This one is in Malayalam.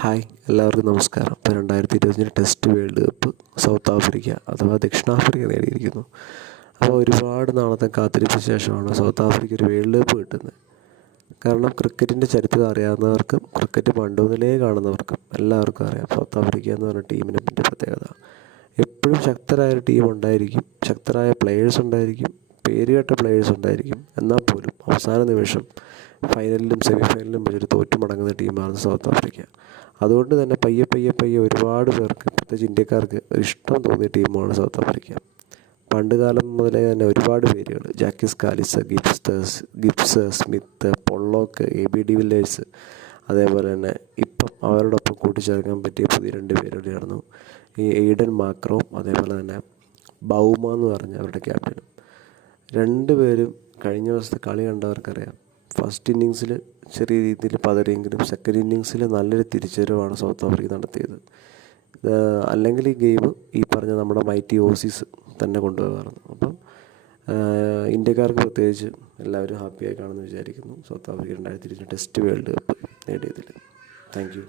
ഹായ്, എല്ലാവർക്കും നമസ്കാരം. ഇപ്പോൾ 2025 test world cup south Africa അഥവാ ദക്ഷിണാഫ്രിക്ക നേടിയിരിക്കുന്നു. അപ്പോൾ ഒരുപാട് നാളത്തെ കാത്തിരിപ്പിന് ശേഷമാണ് സൗത്ത് ആഫ്രിക്ക ഒരു വേൾഡ് കപ്പ് കിട്ടുന്നത്. കാരണം ക്രിക്കറ്റിൻ്റെ ചരിത്രം അറിയാവുന്നവർക്കും ക്രിക്കറ്റ് പണ്ട് മുതലേ കാണുന്നവർക്കും എല്ലാവർക്കും അറിയാം സൗത്ത് ആഫ്രിക്ക എന്ന് പറഞ്ഞ ടീമിനെ പറ്റി പ്രത്യേകത. എപ്പോഴും ശക്തരായൊരു ടീം ഉണ്ടായിരിക്കും, ശക്തരായ പ്ലെയേഴ്സ് ഉണ്ടായിരിക്കും, പേരുകേട്ട പ്ലെയേഴ്സ് ഉണ്ടായിരിക്കും. എന്നാൽ പോലും അവസാന നിമിഷം ഫൈനലിലും സെമി ഫൈനലിലും വെച്ചൊരു തോറ്റുമടങ്ങുന്ന ടീമാണ് സൗത്ത് ആഫ്രിക്ക. അതുകൊണ്ട് തന്നെ പയ്യെ ഒരുപാട് പേർക്ക്, പ്രത്യേകിച്ച് ഇന്ത്യക്കാർക്ക് ഒരു ഇഷ്ടം തോന്നിയ ടീമാണ് സൗത്ത് ആഫ്രിക്ക. പണ്ട് കാലം മുതലേ തന്നെ ഒരുപാട് പേരുകൾ, Jacques Kallis, Gibbs, Smith, Pollock, AB de Villiers, അതേപോലെ തന്നെ ഇപ്പം അവരോടൊപ്പം കൂട്ടിച്ചേർക്കാൻ പറ്റിയ പുതിയ 2 പേരുകൾ ചേർന്നു. ഈ എയ്ഡൻ മാക്രോം, അതേപോലെ തന്നെ ബൗമ എന്ന് പറഞ്ഞ അവരുടെ ക്യാപ്റ്റനും. 2 പേരും കഴിഞ്ഞ ദിവസത്തെ കളി കണ്ടവർക്കറിയാം. ഫസ്റ്റ് ഇന്നിങ്സിൽ ചെറിയ രീതിയിൽ പതറിയെങ്കിലും സെക്കൻഡ് ഇന്നിങ്സിൽ നല്ലൊരു തിരിച്ചുവരവാണ് സൗത്ത് ആഫ്രിക്ക നടത്തിയത്. അല്ലെങ്കിൽ ഈ ഗെയിം ഈ പറഞ്ഞ നമ്മുടെ മൈറ്റി ഓസീസ് തന്നെ കൊണ്ടുപോകാറുണ്ട്. അപ്പം ഇന്ത്യക്കാർക്ക് പ്രത്യേകിച്ച് എല്ലാവരും ഹാപ്പിയായി കാണുമെന്ന് വിചാരിക്കുന്നു. South Africa 2025 test world cup നേടിയതിൽ. Thank U.